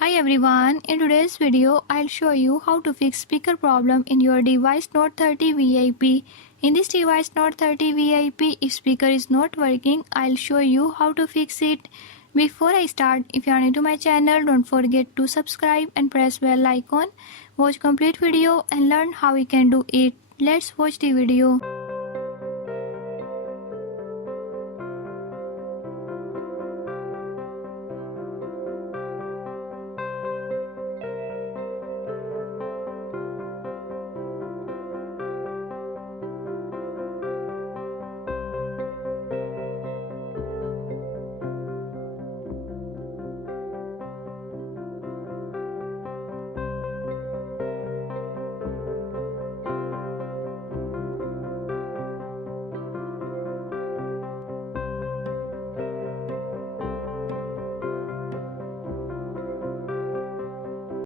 Hi everyone, in today's video I'll show you how to fix speaker problem in your device Note 30 VIP. In this device Note 30 VIP, if speaker is not working, I'll show you how to fix it. Before I start, if you are new to my channel, don't forget to subscribe and press bell icon. Watch complete video and learn how we can do it. Let's watch the video.